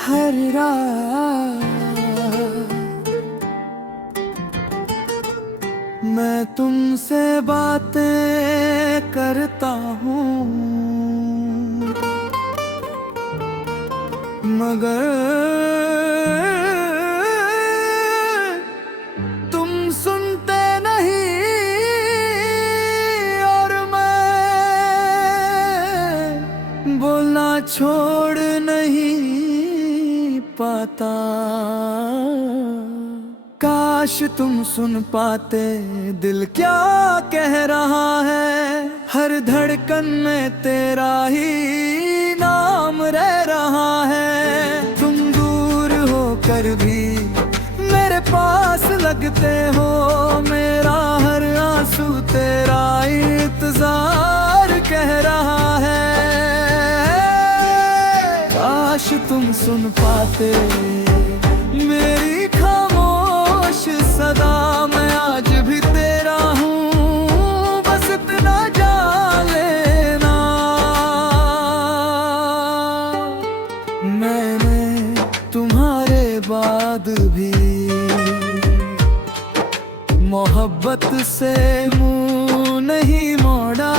हर रात मैं तुमसे बातें करता हूँ, मगर तुम सुनते नहीं और मैं बोलना छोड़ नहीं पाता। काश तुम सुन पाते दिल क्या कह रहा है, हर धड़कन में तेरा ही नाम रह रहा है। तुम दूर होकर भी मेरे पास लगते हो, मेरा हर आंसू तेरा इंतजार कह रहा है। काश तुम सुन पाते मेरी खामोश सदा, मैं आज भी तेरा हूँ, बस इतना जान लेना। मैंने तुम्हारे बाद भी मोहब्बत से मुंह नहीं मोड़ा,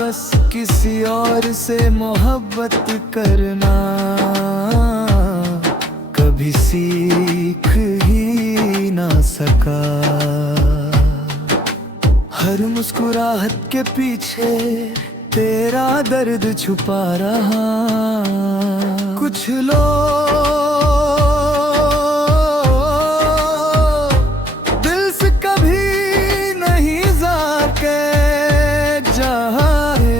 बस किसी और से मोहब्बत करना कभी सीख ही ना सका। हर मुस्कुराहट के पीछे तेरा दर्द छुपा रहा। कुछ लोग दिल से कभी नहीं जाके जाए,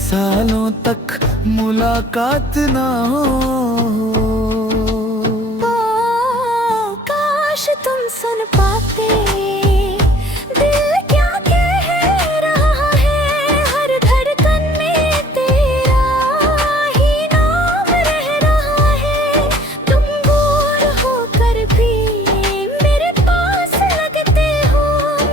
सालों तक मुलाकात ना हो। काश तुम सुन पाते दिल क्या कह रहा है, हर धड़कन में तेरा ही नाम रह रहा है। तुम दूर होकर भी मेरे पास लगते हो,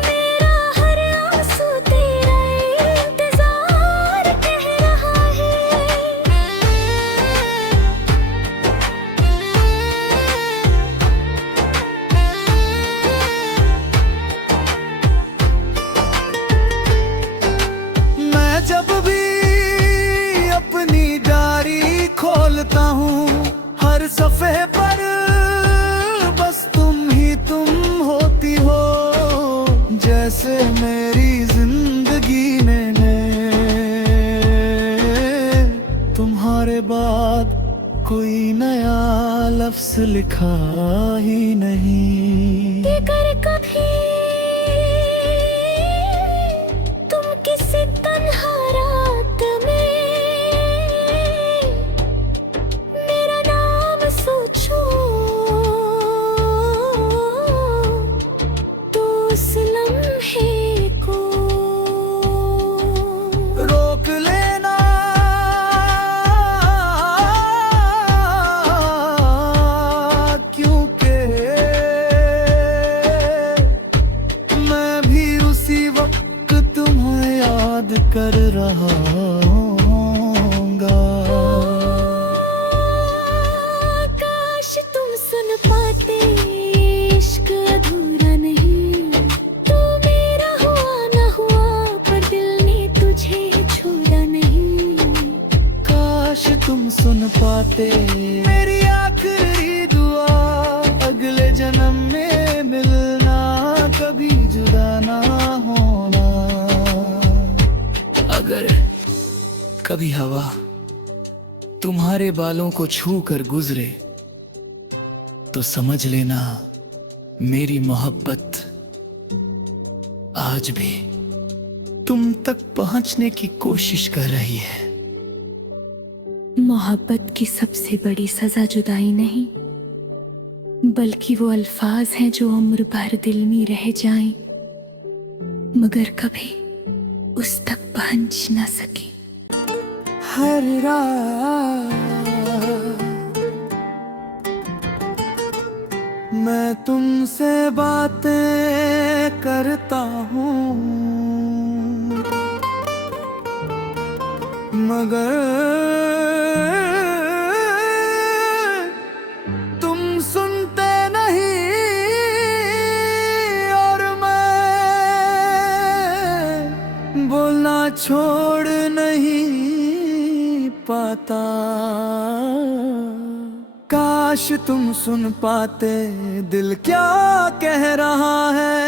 मेरा हर आंसू तेरा इंतजार कह रहा है। मैं जब भी अपनी डायरी खोलता हूँ, हर सफ़े पर बस तुम ही तुम होती हो। जैसे मेरी जिंदगी ने तुम्हारे बाद कोई नया लफ्ज लिखा ही नहीं। अगर कभी तुम किसी तन्हा रात में मेरा नाम सोचो, तो उस लम्हे को रोक लेना, क्योंकि मैं भी उसी वक्त तुम्हें याद कर रहा हूँगा। काश तुम सुन पाते इश्क अधूरा नहीं, तू मेरा हुआ न हुआ पर दिल ने तुझे छोड़ा नहीं। काश तुम सुन पाते मेरी आखिरी दुआ, अगले जन्म में मिलना, कभी जुदा ना होना। अगर कभी हवा तुम्हारे बालों को छू कर गुजरे, तो समझ लेना मेरी मोहब्बत आज भी तुम तक पहुंचने की कोशिश कर रही है। मोहब्बत की सबसे बड़ी सजा जुदाई नहीं, बल्कि वो अल्फाज हैं जो उम्र भर दिल में रह जाएं, मगर कभी उस तक पहुंच ना सके। हर रात मैं तुमसे बातें करता हूँ, मगर तुम सुनते नहीं और मैं बोलना छोड़ नहीं पाता। काश तुम सुन पाते दिल क्या कह रहा है,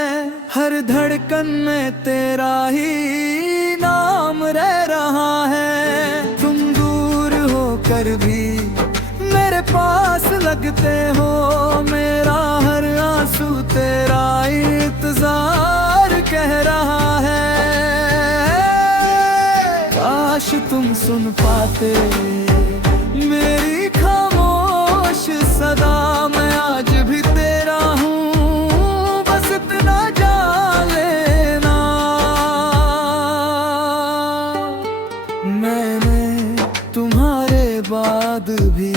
हर धड़कन में तेरा ही नाम रह रहा है। तुम दूर होकर भी मेरे पास लगते हो, मेरा हर आंसू तेरा इंतजार कह रहा है। काश तुम सुन पाते मेरी खामोश सदा, मैं आज भी तेरा हूँ, बस इतना जान लेना। मैंने तुम्हारे बाद भी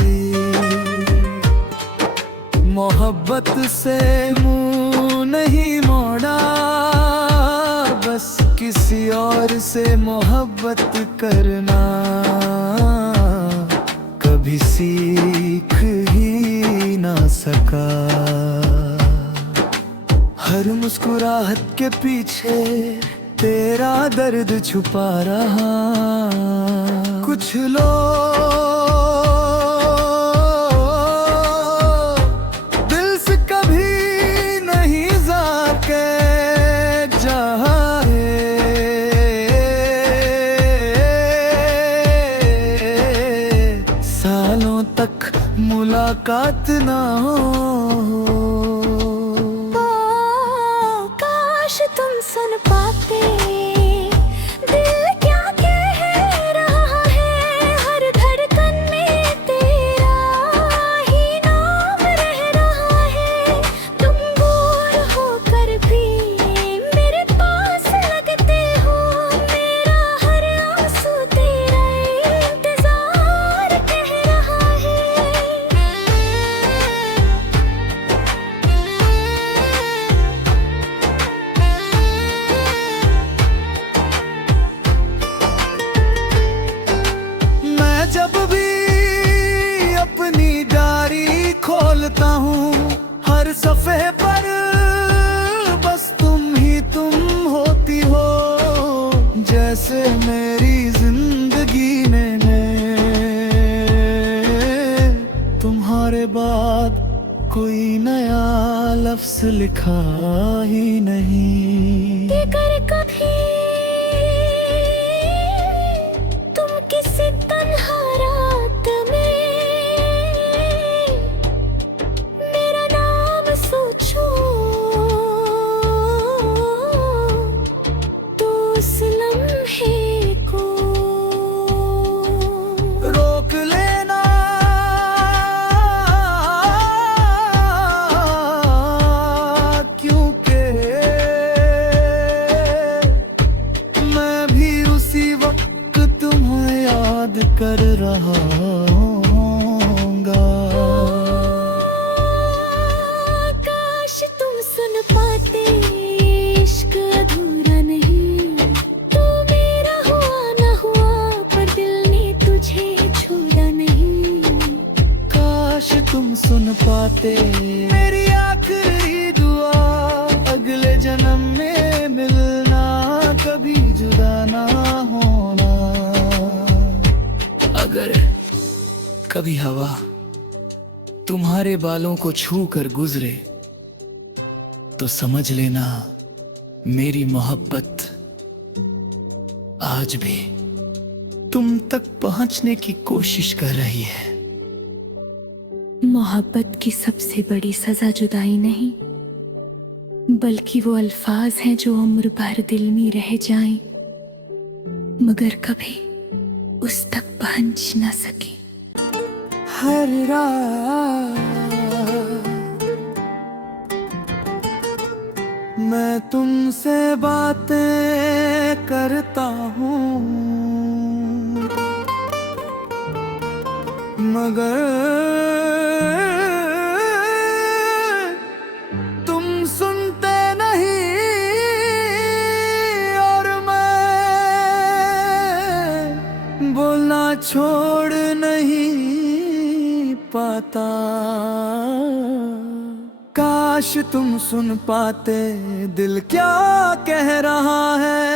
मोहब्बत से मुंह नहीं मोड़ा, बस किसी और से मोहब्बत करना कभी सीख ही ना सका। हर मुस्कुराहट के पीछे तेरा दर्द छुपा रहा। कुछ लोग दिल से कभी नहीं जाके जाए, सालों तक मुलाकात ना हो। काश तुम सुन पाते दिल क्या कह रहा है, हर धड़कन में तेरा ही नाम रह रहा है। तुम दूर होकर भी मेरे पास लगते हो, मेरा हर आंसू तेरा इंतजार कह रहा है। मैं जब भी अपनी डायरी खोलता हूँ, हर सफ़े पर बस तुम ही तुम होती हो। जैसे मेरी जिंदगी ने तुम्हारे बाद कोई नया लफ्ज लिखा ही नहीं। कर कभी तुम किसी तन्हा रात में मेरा नाम सोचो, तो उस लम्हे को रोक लेना, क्योंकि मैं भी उसी वक्त तुम्हें याद कर रहा हूँगा। काश तुम सुन पाते इश्क अधूरा नहीं, तू मेरा हुआ न हुआ पर दिल ने तुझे छोड़ा नहीं। काश तुम सुन पाते मेरी आखिरी दुआ, अगले जन्म में मिलना, कभी जुदा ना होना। अगर कभी हवा तुम्हारे बालों को छू कर गुजरे तो समझ लेना मेरी मोहब्बत आज भी तुम तक पहुंचने की कोशिश कर रही है। मोहब्बत की सबसे बड़ी सजा जुदाई नहीं, बल्कि वो अल्फाज हैं जो उम्र भर दिल में रह जाएं, मगर कभी उस तक पहुंच ना सके। हर रात मैं तुमसे बातें करता हूँ, मगर तुम सुनते नहीं और मैं बोल छोड़ नहीं पाता। काश तुम सुन पाते दिल क्या कह रहा है।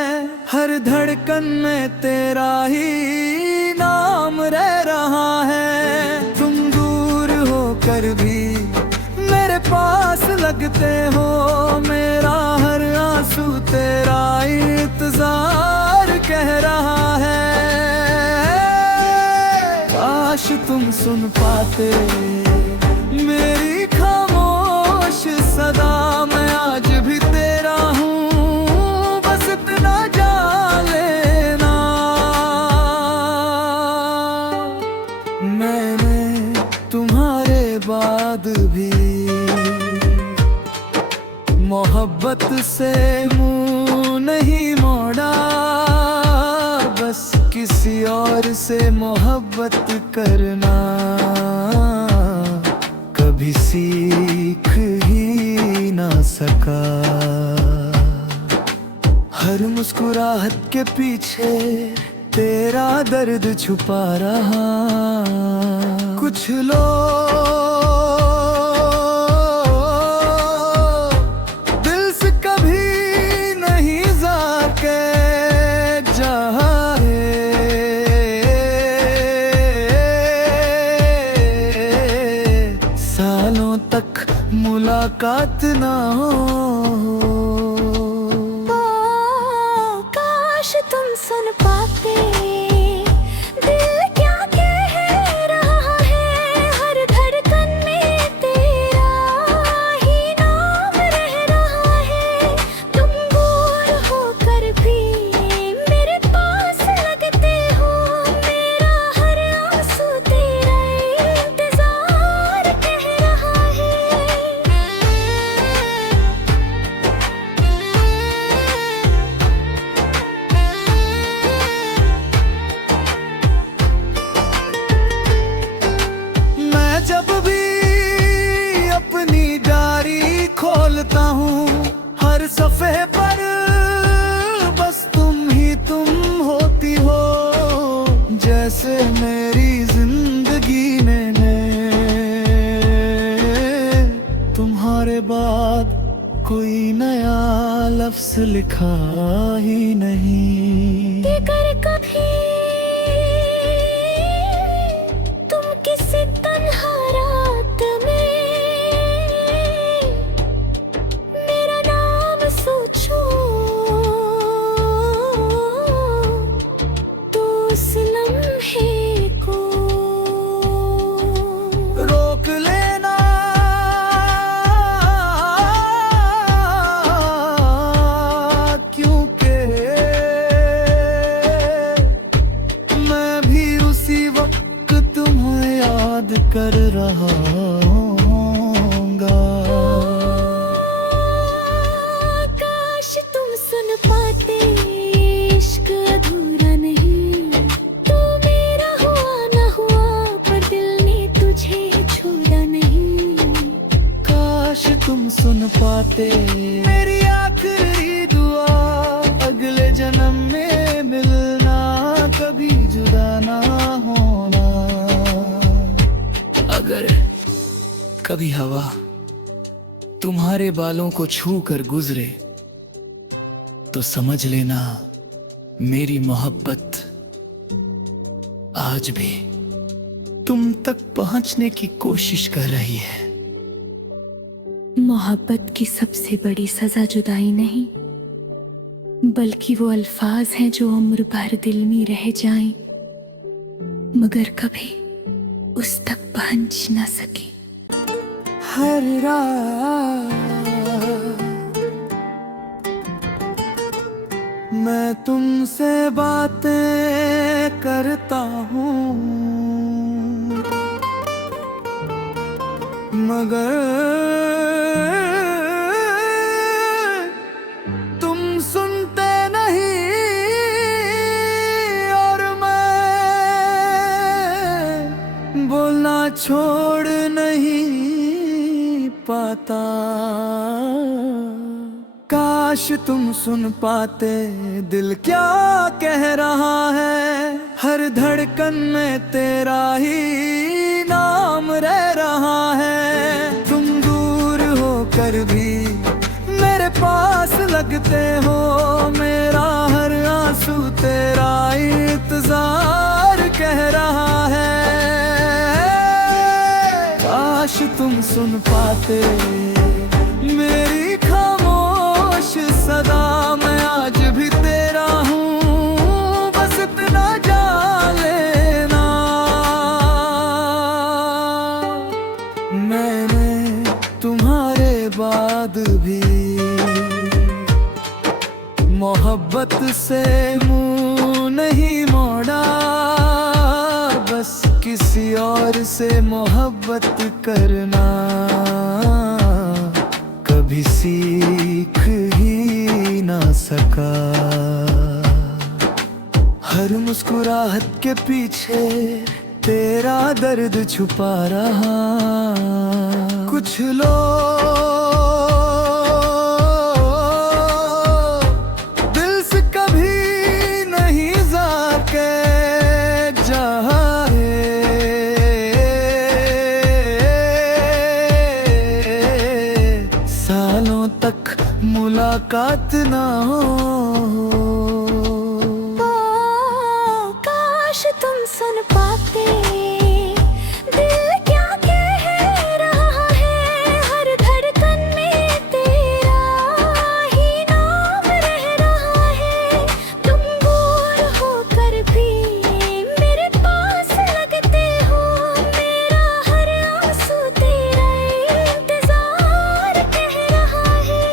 हर धड़कन में तेरा ही नाम रह रहा है। तुम दूर होकर भी मेरे पास लगते हो। मेरा हर आंसू तेरा इंतजार कह रहा है। काश तुम सुन पाते मेरी खामोश सदा। मैं आज भी तेरा हूँ, बस इतना जान लेना। मैंने तुम्हारे बाद भी मोहब्बत से मुंह नहीं मोड़ा। बस किसी और से मोहब्बत करना कभी सीख ही ना सका। हर मुस्कुराहट के पीछे तेरा दर्द छुपा रहा। कुछ लोग दिल से कभी नहीं जाके चाहे। सालों तक मुलाकात ना हो। काश तुम सुन पाते दिल क्या कह रहा है। हर धड़कन में तेरा ही नाम रह रहा है। तुम दूर होकर भी मेरे पास लगते हो। मेरा हर आंसू तेरा इंतजार कह रहा है। मैं जब भी अपनी डायरी खोलता हूँ, हर सफ़े पर बस तुम ही तुम होती हो। जैसे मेरी जिंदगी ने तुम्हारे बाद कोई नया लफ्ज लिखा ही नहीं। कर कभी तुम किसी तन्हा रात में मेरा नाम सोचो तो उस लम्हे को रोक लेना। क्योंकि मैं भी उसी वक्त तुम्हें याद कर रहा हूँगा। काश तुम सुन पाते इश्क अधूरा नहीं। तू मेरा हुआ ना हुआ पर दिल ने तुझे छोड़ा नहीं। काश तुम सुन पाते मेरी आखिरी दुआ। अगले जन्म में मिलना, कभी जुदा ना होना। अगर कभी हवा तुम्हारे बालों को छू कर गुजरे तो समझ लेना मेरी मोहब्बत आज भी तुम तक पहुंचने की कोशिश कर रही है। मोहब्बत की सबसे बड़ी सजा जुदाई नहीं, बल्कि वो अल्फाज हैं जो उम्र भर दिल में रह जाएं, मगर कभी उस तक पहुंच ना सके। हर रात मैं तुमसे बातें करता हूँ, मगर तुम सुनते नहीं और मैं बोलना छोड़ नहीं पाता। काश तुम सुन पाते दिल क्या कह रहा है। हर धड़कन में तेरा ही नाम रह रहा है। तुम दूर होकर भी मेरे पास लगते हो, मेरा हर आंसू तेरा इंतजार कह रहा है। काश तुम सुन पाते मेरी खामोश सदा, मैं आज भी तेरा हूँ, बस इतना जान लेना। मैंने तुम्हारे बाद भी मोहब्बत से मुंह नहीं मोड़ा, बस किसी और से मोहब्बत करना कभी सीख ही ना सका। हर मुस्कुराहट के पीछे तेरा दर्द छुपा रहा। कुछ लोग दिल से कभी नहीं जाके जाए, सालों तक मुलाकात ना हो। काश तुम सुन पाते दिल क्या कह रहा है, हर धड़कन में तेरा ही नाम रह रहा है। तुम दूर होकर भी मेरे पास लगते हो, मेरा हर आंसू तेरा इंतजार कह रहा है।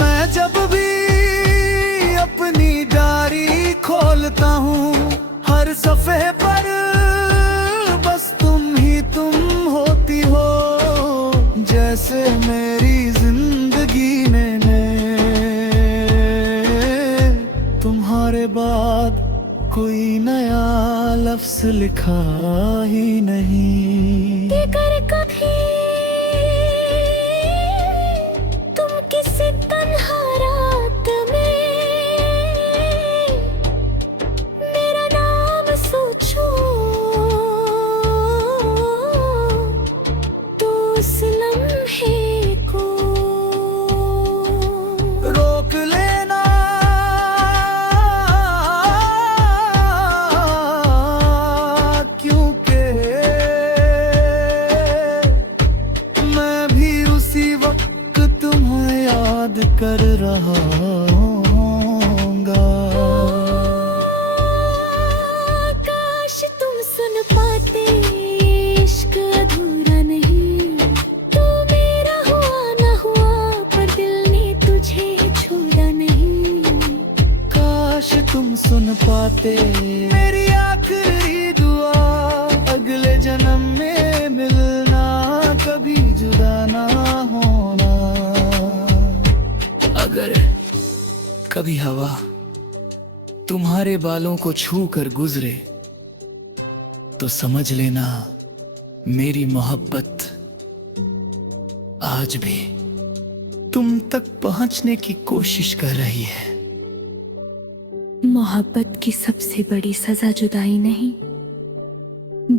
मैं जब भी अपनी डायरी खोलता हूँ, हर सफ़े पर बस तुम ही तुम होती हो। जैसे मेरी जिंदगी में तुम्हारे बाद कोई नया लफ्ज़ लिखा ही नहीं। कर कभी तुम किसी तन्हा रात में मेरा नाम सोचो, तो उस लम्हे को रोक लेना, क्योंकि मैं भी उसी वक्त तुम्हें याद कर रहा हूँगा। काश तुम सुन पाते इश्क अधूरा नहीं, तू मेरा हुआ ना हुआ पर दिल ने तुझे छोड़ा नहीं। काश तुम सुन पाते मेरी आखिरी दुआ, अगले जन्म में मिलना, कभी जुदा ना होना। अगर कभी हवा तुम्हारे बालों को छू कर गुजरे, तो समझ लेना मेरी मोहब्बत आज भी तुम तक पहुंचने की कोशिश कर रही है। मोहब्बत की सबसे बड़ी सजा जुदाई नहीं,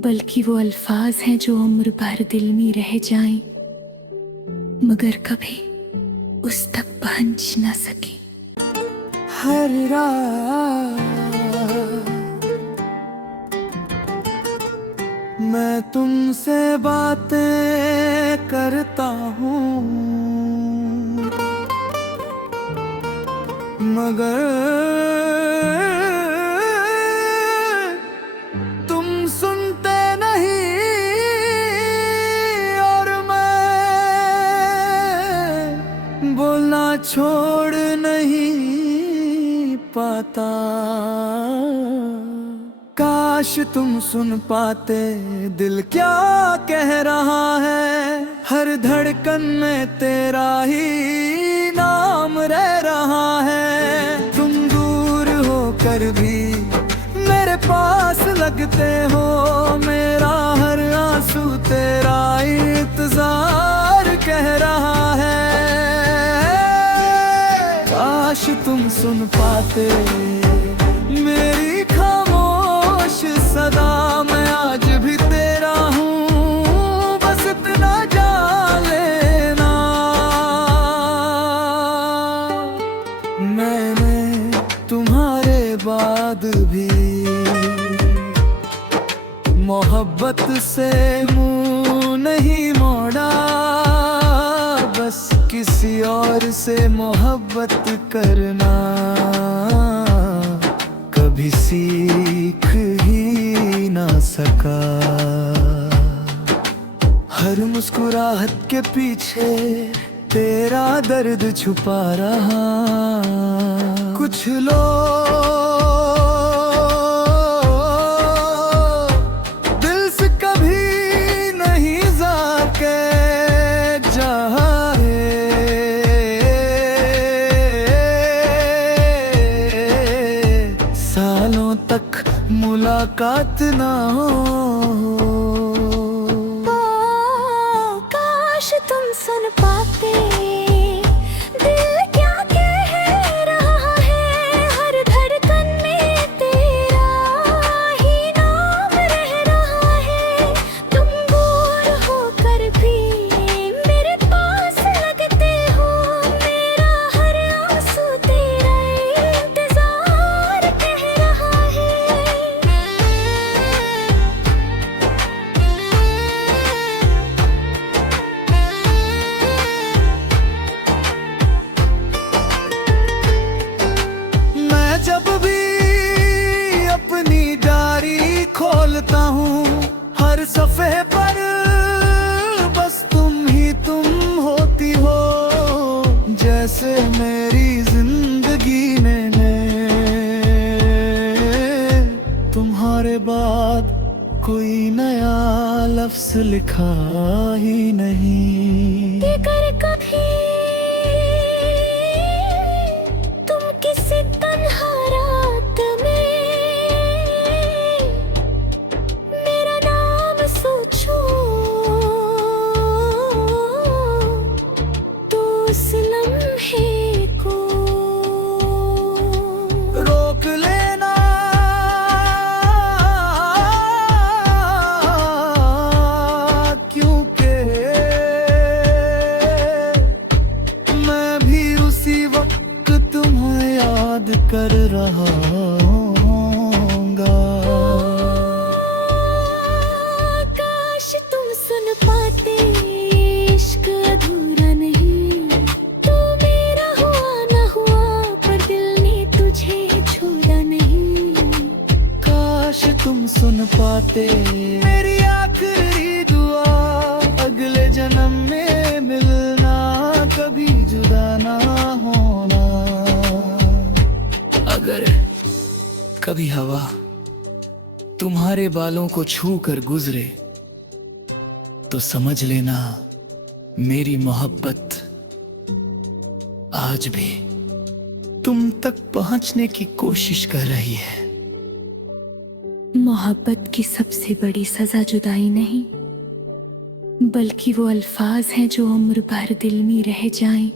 बल्कि वो अल्फाज हैं जो उम्र भर दिल में रह जाएं, मगर कभी उस तक पहुंच ना सके। हर रात मैं तुमसे बातें करता हूँ, मगर तुम सुनते नहीं, और मैं बोलना छोड़ नहीं पाता। काश तुम सुन पाते दिल क्या कह रहा है, हर धड़कन में तेरा ही नाम रह रहा है। तुम दूर होकर भी मेरे पास लगते हो, मेरा हर कह रहा है। काश तुम सुन पाते मेरी खामोश सदा, मैं आज भी तेरा हूँ, बस इतना जान लेना। मैंने तुम्हारे बाद भी मोहब्बत से मुंह नहीं मोड़ा, बस किसी और से मोहब्बत करना कभी सीख ही ना सका। हर मुस्कुराहट के पीछे तेरा दर्द छुपा रहा। कुछ लोग दिल से कभी नहीं जाके जाए, सालों तक मुलाकात ना हो। काश तुम सुन पाते दिल क्या कह रहा है, हर धड़कन में तेरा ही नाम रह रहा है। तुम दूर होकर भी मेरे पास लगते हो, मेरा हर आंसू तेरा इंतजार कह रहा है। मैं जब भी अपनी डायरी खोलता हूँ, हर सफ़े पर बस तुम ही तुम होती हो। जैसे मेरी जिंदगी में तुम्हारे बाद कोई नया लफ्ज़ लिखा ही नहीं। कर कभी तुम किसी तन्हा रात में मेरा नाम सोचो, तो उस लम्हे को रोक लेना, क्योंकि मैं भी उसी वक्त तुम्हें याद कर रहा हूँगा। काश तुम सुन पाते इश्क अधूरा नहीं, तू मेरा हुआ न हुआ पर दिल ने तुझे छोड़ा नहीं। काश तुम सुन पाते मेरी आखिरी दुआ, अगले जन्म में मिलना, कभी जुदा ना होना। अगर कभी हवा तुम्हारे बालों को छू कर गुजरे, तो समझ लेना मेरी मोहब्बत आज भी तुम तक पहुंचने की कोशिश कर रही है। मोहब्बत की सबसे बड़ी सजा जुदाई नहीं, बल्कि वो अल्फाज हैं जो उम्र भर दिल में रह जाएं,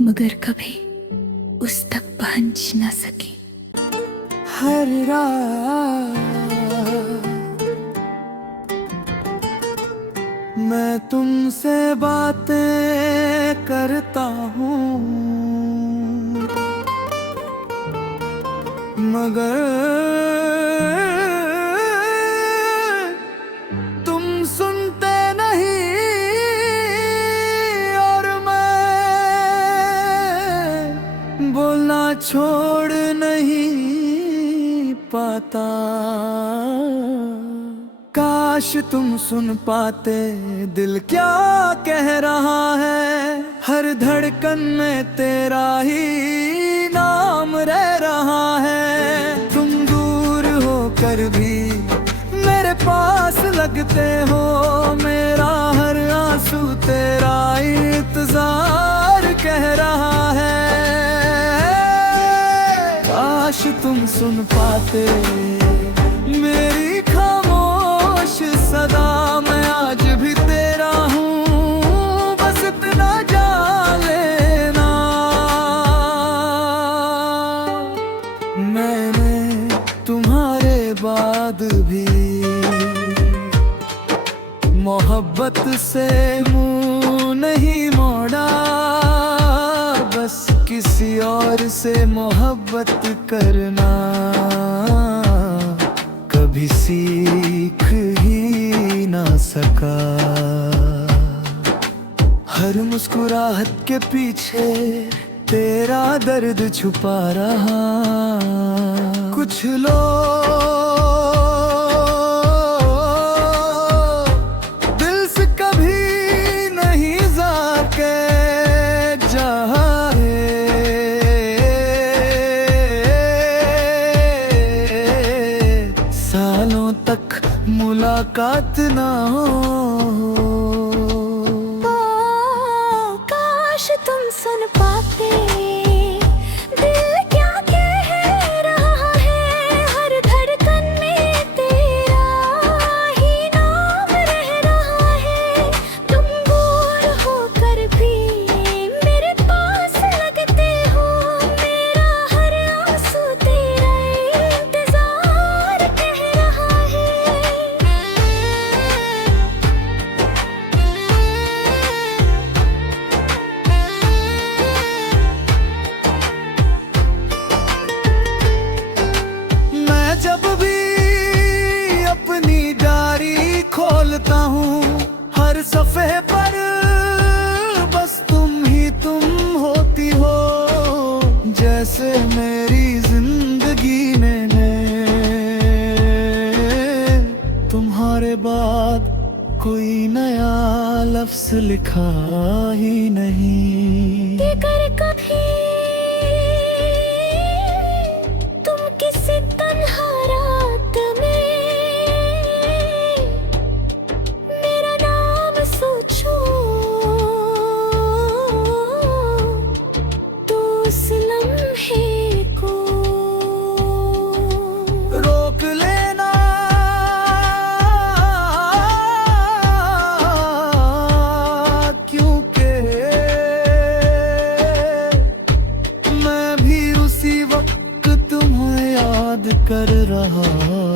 मगर कभी उस तक पहुंच ना सके। हर रात मैं तुमसे बातें करता हूँ, मगर तुम सुनते नहीं, और मैं बोलना छोड़ नहीं पाता। काश तुम सुन पाते दिल क्या कह रहा है, हर धड़कन में तेरा ही नाम रह रहा है। तुम दूर होकर भी मेरे पास लगते हो, मेरा हर आंसू तेरा इंतजार कह रहा है। काश तुम सुन पाते मेरी खामोश सदा, मैं आज भी तेरा हूँ, बाद भी मोहब्बत से मुंह नहीं मोड़ा, बस किसी और से मोहब्बत करना कभी सीख ही ना सका। हर मुस्कुराहट के पीछे तेरा दर्द छुपा रहा। कुछ लोग दिल से कभी नहीं जाके जाए, सालों तक मुलाकात ना हो। काश तुम सुन पाते दिल क्या कह रहा है, हर धड़कन में तेरा ही नाम रह रहा है। तुम दूर होकर भी मेरे पास लगते हो, मेरा हर आंसू तेरा इंतजार कह रहा है। मैं जब भी अपनी डायरी खोलता हूँ, हर सफ़े पर बस तुम ही तुम होती हो। जैसे मेरी जिंदगी में तुम्हारे बाद कोई नया लफ्ज़ लिखा ही नहीं। कर कभी तुम किसी तन्हा रात में मेरा नाम सोचो, तो उस लम्हे को रोक लेना, क्योंकि मैं भी उसी वक्त तुम्हें याद कर रहा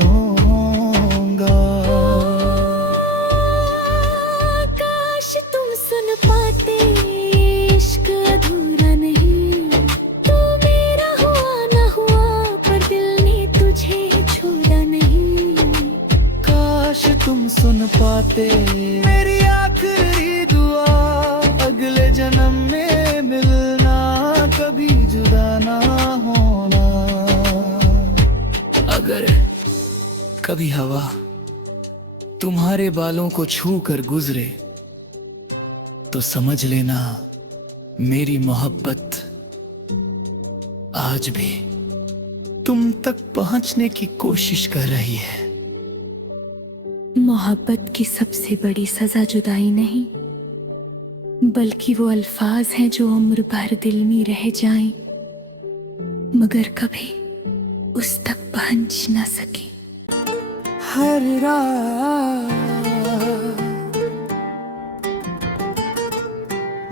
हूँगा। काश तुम सुन पाते इश्क अधूरा नहीं, तू मेरा हुआ न हुआ पर दिल ने तुझे छोड़ा नहीं। काश तुम सुन पाते मेरी आखिरी दुआ, अगले जन्म में मिलना कभी जुदा ना होना। अगर कभी हवा तुम्हारे बालों को छू कर गुजरे तो समझ लेना मेरी मोहब्बत आज भी तुम तक पहुंचने की कोशिश कर रही है। मोहब्बत की सबसे बड़ी सजा जुदाई नहीं, बल्कि वो अल्फाज हैं जो उम्र भर दिल में रह जाएं, मगर कभी उस तक पहुंच ना सके। हर रात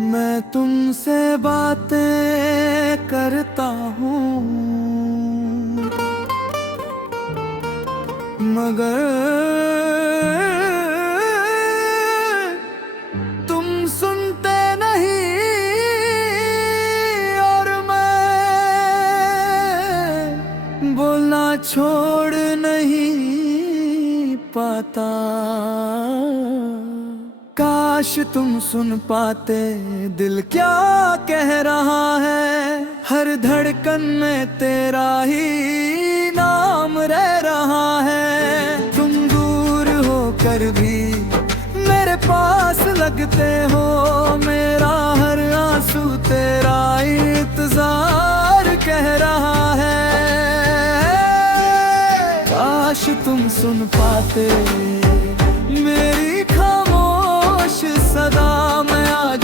मैं तुमसे बातें करता हूँ, मगर तुम सुनते नहीं और मैं बोलना छोड़ नहीं पाता। काश तुम सुन पाते दिल क्या कह रहा है, हर धड़कन में तेरा ही नाम रह रहा है। तुम दूर होकर भी मेरे पास लगते हो, मेरा हर आंसू तेरा इंतजार कह रहा है। काश तुम सुन पाते मेरी खामोश सदा, मैं आज